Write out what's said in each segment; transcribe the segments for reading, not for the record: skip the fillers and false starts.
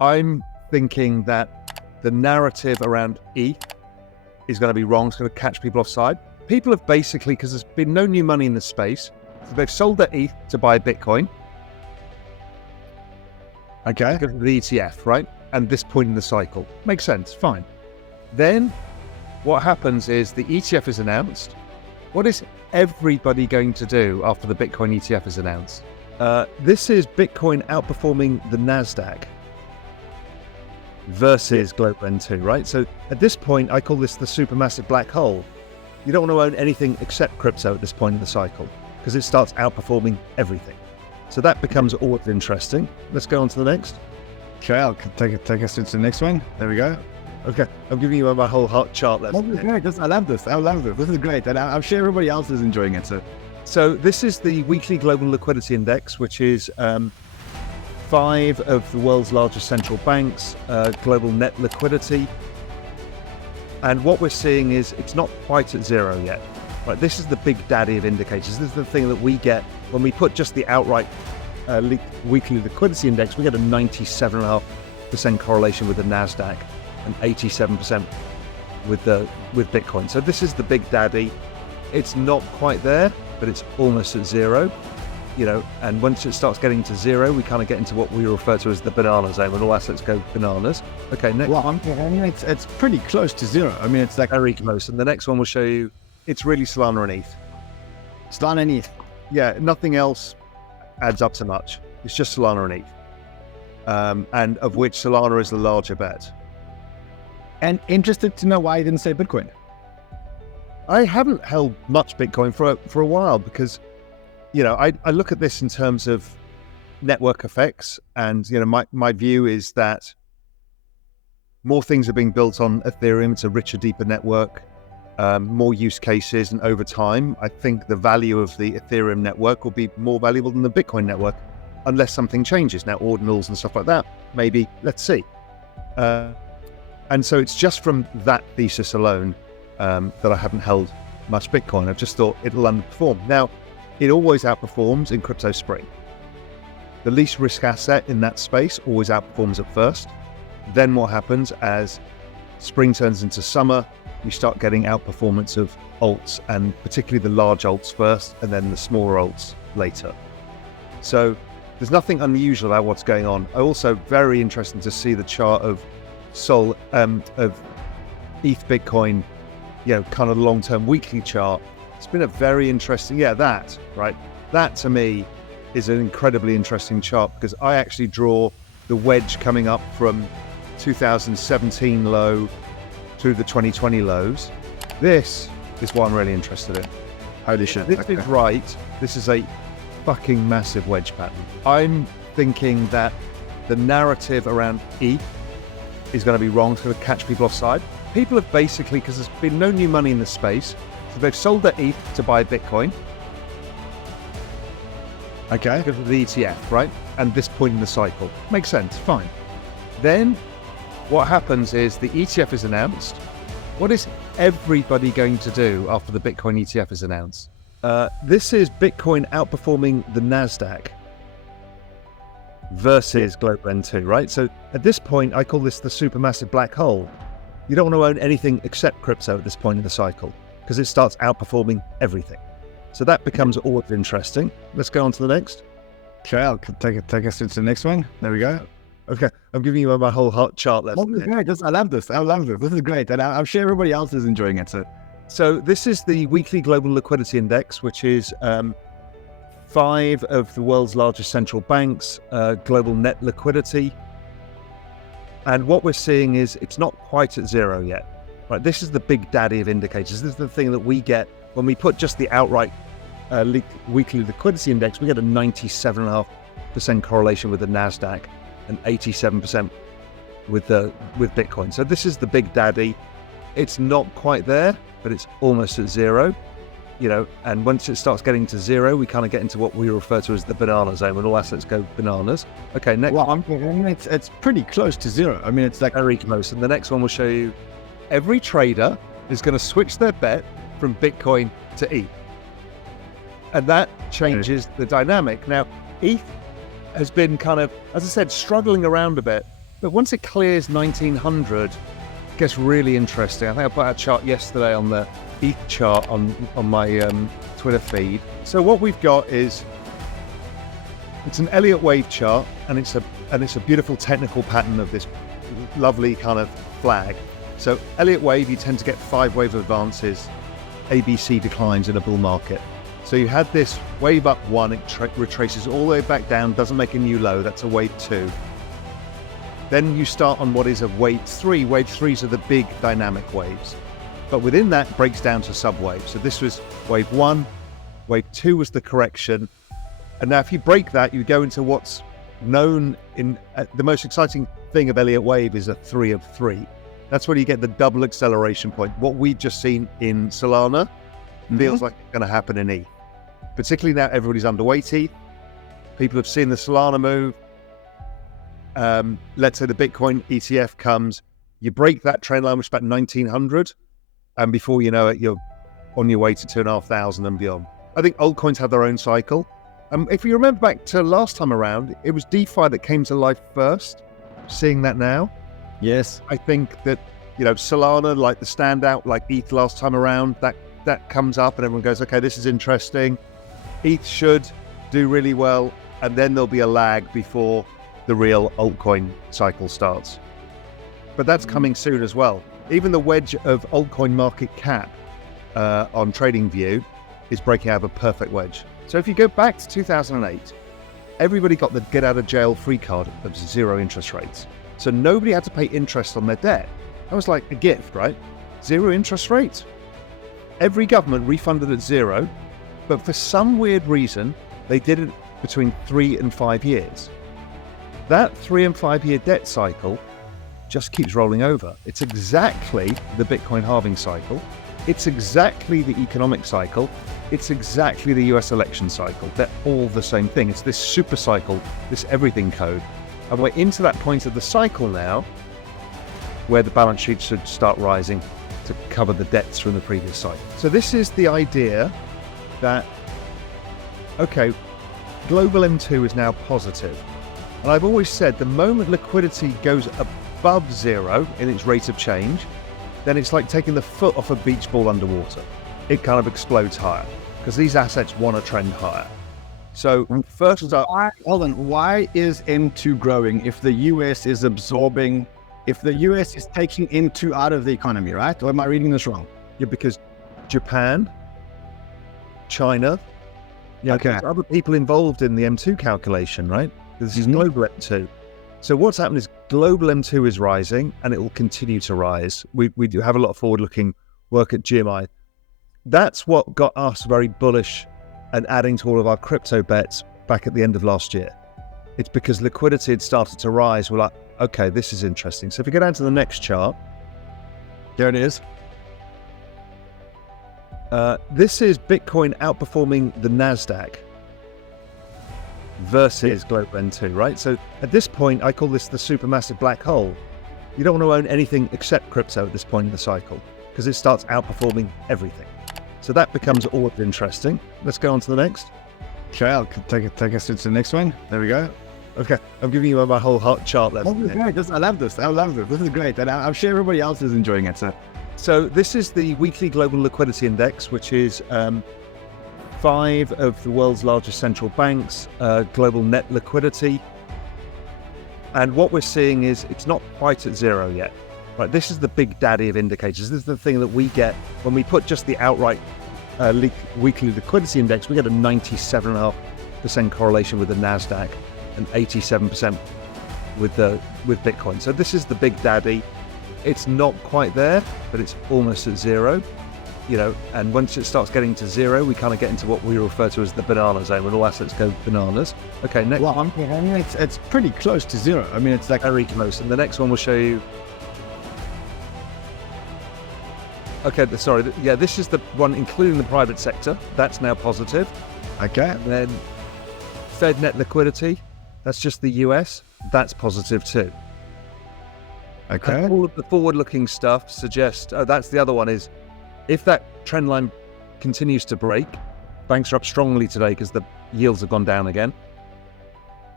I'm thinking that the narrative around ETH is going to be wrong. It's going to catch people offside. People have basically, because there's been no new money in the space, so they've sold their ETH to buy Bitcoin. Okay. Because of the ETF, right? And this point in the cycle. Makes sense, fine. Then what happens is the ETF is announced. What is everybody going to do after the Bitcoin ETF is announced? This is Bitcoin outperforming the NASDAQ versus Goldman 2, right? So at this point, I call this the supermassive black hole. You don't want to own anything except crypto at this point in the cycle because it starts outperforming everything. So that becomes always interesting. Let's go on to the next. Okay, I'll take us to the next one. There we go. Okay, I'm giving you my whole heart chart left. This is great. I love this. This is great. And I'm sure everybody else is enjoying it. So this is the weekly global liquidity index, which is 5 of the world's largest central banks, global net liquidity. And what we're seeing is it's not quite at zero yet. Right, this is the big daddy of indicators. This is the thing that we get when we put just the outright weekly liquidity index. We get a 97.5% correlation with the NASDAQ and 87% with Bitcoin. So this is the big daddy. It's not quite there, but it's almost at zero. You know, and once it starts getting to zero, we kind of get into what we refer to as the banana zone, when all assets go bananas. Okay, next. Well, I mean, it's pretty close to zero. I mean, it's like very close. And the next one will show you it's really Solana and ETH. Solana and ETH. Yeah, nothing else adds up to much. It's just Solana and ETH, and of which Solana is the larger bet. And interested to know why you didn't say Bitcoin. I haven't held much Bitcoin for a while because, you know, I look at this in terms of network effects, and you know, my view is that more things are being built on Ethereum. It's a richer, deeper network, more use cases, and over time, I think the value of the Ethereum network will be more valuable than the Bitcoin network, unless something changes. Now, ordinals and stuff like that, maybe, let's see. And so it's just from that thesis alone that I haven't held much Bitcoin. I've just thought it'll underperform. Now, it always outperforms in crypto spring. The least risk asset in that space always outperforms at first. Then what happens as spring turns into summer, we start getting outperformance of alts, and particularly the large alts first, and then the smaller alts later. So there's nothing unusual about what's going on. Also very interesting to see the chart of of ETH Bitcoin, you know, kind of long-term weekly chart. It's been a very interesting, that to me is an incredibly interesting chart, because I actually draw the wedge coming up from 2017 low through the 2020 lows. This is what I'm really interested in. Holy shit. This is right. This is a fucking massive wedge pattern. I'm thinking that the narrative around ETH is going to be wrong. It's going to catch people offside. People have basically, because there's been no new money in the space, so they've sold their ETH to buy Bitcoin. Okay. Because of the ETF, right? And this point in the cycle. Makes sense, fine. Then what happens is the ETF is announced. What is everybody going to do after the Bitcoin ETF is announced? This is Bitcoin outperforming the NASDAQ versus Goldman 2, right? So at this point, I call this the supermassive black hole. You don't want to own anything except crypto at this point in the cycle because it starts outperforming everything. So that becomes always interesting. Let's go on to the next. Okay, I'll take us to the next one. There we go. Okay, I'm giving you my whole heart chart left. This is great. I love this. This is great. And I'm sure everybody else is enjoying it. So this is the weekly global liquidity index, which is 5 of the world's largest central banks, global net liquidity. And what we're seeing is it's not quite at zero yet. Right, this is the big daddy of indicators. This is the thing that we get when we put just the outright weekly liquidity index. We get a 97.5% correlation with the NASDAQ and 87% with Bitcoin. So this is the big daddy. It's not quite there, but it's almost at zero. You know, and once it starts getting to zero, we kind of get into what we refer to as the banana zone, when all assets go bananas. Okay, next. Well, I mean, it's pretty close to zero. I mean, it's like very close. And the next one will show you every trader is going to switch their bet from Bitcoin to ETH. And that changes the dynamic. Now, ETH has been kind of, as I said, struggling around a bit. But once it clears 1900, it gets really interesting. I think I put out a chart yesterday on the ETH chart on my Twitter feed. So what we've got is, it's an Elliott wave chart, and it's a beautiful technical pattern of this lovely kind of flag. So Elliott wave, you tend to get 5 wave advances, ABC declines in a bull market. So you had this wave up 1, it retraces all the way back down, doesn't make a new low, that's a wave 2. Then you start on what is a wave 3. Wave 3s are the big dynamic waves. But within that, it breaks down to subwaves. So this was wave 1, wave 2 was the correction. And now if you break that, you go into what's known in the most exciting thing of Elliott wave is a 3 of 3. That's where you get the double acceleration point. What we've just seen in Solana feels like it's going to happen in ETH. Particularly now everybody's underweight ETH. People have seen the Solana move. Let's say the Bitcoin ETF comes, you break that trend line, which is about 1900, and before you know it, you're on your way to 2,500 and beyond. I think altcoins have their own cycle. If you remember back to last time around, it was DeFi that came to life first. Seeing that now. Yes. I think that, Solana, like the standout, like ETH last time around, that comes up and everyone goes, okay, this is interesting. ETH should do really well, and then there'll be a lag before the real altcoin cycle starts. But that's coming soon as well. Even the wedge of altcoin market cap on TradingView is breaking out of a perfect wedge. So if you go back to 2008, everybody got the get out of jail free card of 0 interest rates. So nobody had to pay interest on their debt. That was like a gift, right? 0 interest rates. Every government refunded at 0, but for some weird reason, they did it between 3 and 5 years. That 3 and 5 year debt cycle just keeps rolling over. It's exactly the Bitcoin halving cycle. It's exactly the economic cycle. It's exactly the US election cycle. They're all the same thing. It's this super cycle, this everything code. And we're into that point of the cycle now where the balance sheet should start rising to cover the debts from the previous cycle. So this is the idea that, okay, global M2 is now positive. And I've always said the moment liquidity goes above 0 in its rate of change, then it's like taking the foot off a beach ball underwater. It kind of explodes higher because these assets want to trend higher. So first up, why is M2 growing if the US is absorbing, if the US is taking M2 out of the economy, right? Or am I reading this wrong? Yeah, because Japan, China, there's other people involved in the M2 calculation, right? This is global M2. So what's happened is global M2 is rising and it will continue to rise. We do have a lot of forward-looking work at GMI. That's what got us very bullish and adding to all of our crypto bets back at the end of last year. It's because liquidity had started to rise. We're like, okay, this is interesting. So if we go down to the next chart. There it is. This is Bitcoin outperforming the NASDAQ versus global M2, right? So at this point, I call this the supermassive black hole. You don't want to own anything except crypto at this point in the cycle because it starts outperforming everything. So that becomes all of interesting. Let's go on to the next. Okay, I'll take us to the next one. There we go. Okay, I'm giving you my whole hot chart left. Oh, great. I love this. This is great. And I'm sure everybody else is enjoying it. So this is the weekly global liquidity index, which is 5 of the world's largest central banks, global net liquidity. And what we're seeing is it's not quite at 0 yet. Right, this is the big daddy of indicators. This is the thing that we get when we put just the outright weekly liquidity index. We get a 97.5% correlation with the NASDAQ and 87% with Bitcoin. So this is the big daddy. It's not quite there, but it's almost at 0. And once it starts getting to 0, we kind of get into what we refer to as the banana zone, when all assets go bananas. Okay, next. Well, it's pretty close to 0. I mean, it's like very close. And the next one will show you. Okay, sorry. Yeah, this is the one including the private sector. That's now positive. Okay. And then Fed net liquidity. That's just the US. That's positive too. Okay. And all of the forward-looking stuff suggests. That's the other one is. If that trend line continues to break, banks are up strongly today because the yields have gone down again.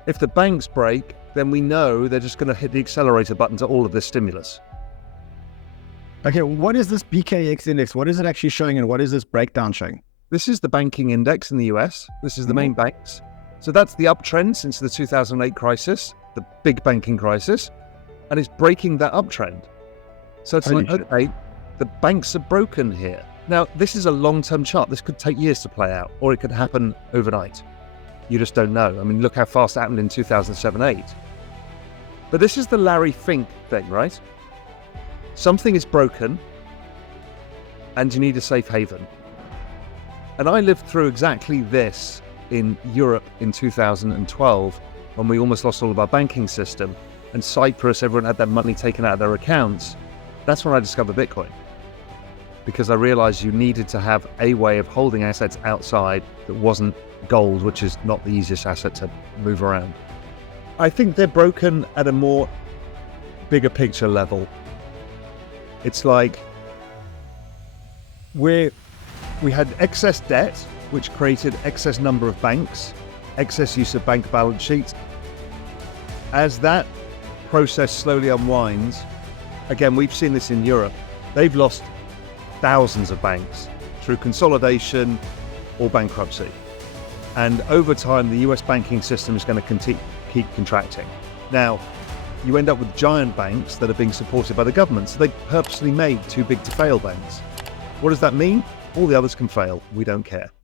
If the banks break, then we know they're just going to hit the accelerator button to all of this stimulus. Okay, what is this BKX index? What is it actually showing, and what is this breakdown showing? This is the banking index in the US. This is the main banks. So that's the uptrend since the 2008 crisis, the big banking crisis, and it's breaking that uptrend. So it's like, okay, the banks are broken here. Now, this is a long-term chart. This could take years to play out, or it could happen overnight. You just don't know. I mean, look how fast it happened in 2007-8. But this is the Larry Fink thing, right? Something is broken, and you need a safe haven. And I lived through exactly this in Europe in 2012, when we almost lost all of our banking system, and Cyprus, everyone had their money taken out of their accounts. That's when I discovered Bitcoin, because I realized you needed to have a way of holding assets outside that wasn't gold, which is not the easiest asset to move around. I think they're broken at a more bigger picture level. It's like we had excess debt, which created excess number of banks, excess use of bank balance sheets. As that process slowly unwinds, again, we've seen this in Europe, they've lost thousands of banks through consolidation or bankruptcy. And over time, the US banking system is going to keep contracting. Now, you end up with giant banks that are being supported by the government. So they purposely made too big to fail banks. What does that mean? All the others can fail. We don't care.